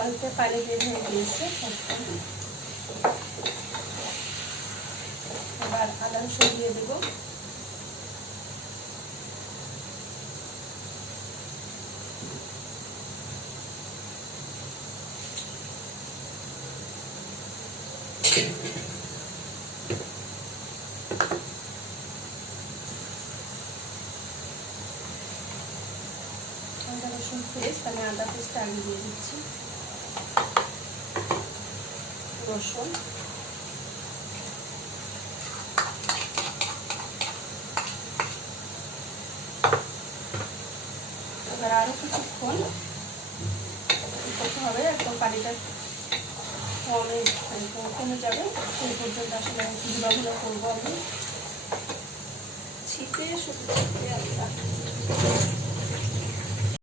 অল্প পানি বের হয়ে গিয়েছে। এবার আদা রসুন দিয়ে দেবো। আদা রসুন পেস্ট, আমি আদা পেস্ট আগে দিয়ে দিচ্ছি। রসুন এবার আরো কিছুক্ষণ করতে হবে, একদম পানিটা কমে যাবে সেই পর্যন্ত আসলে গুঁড়া করবো আমি। ছিপে শুধু ছিপে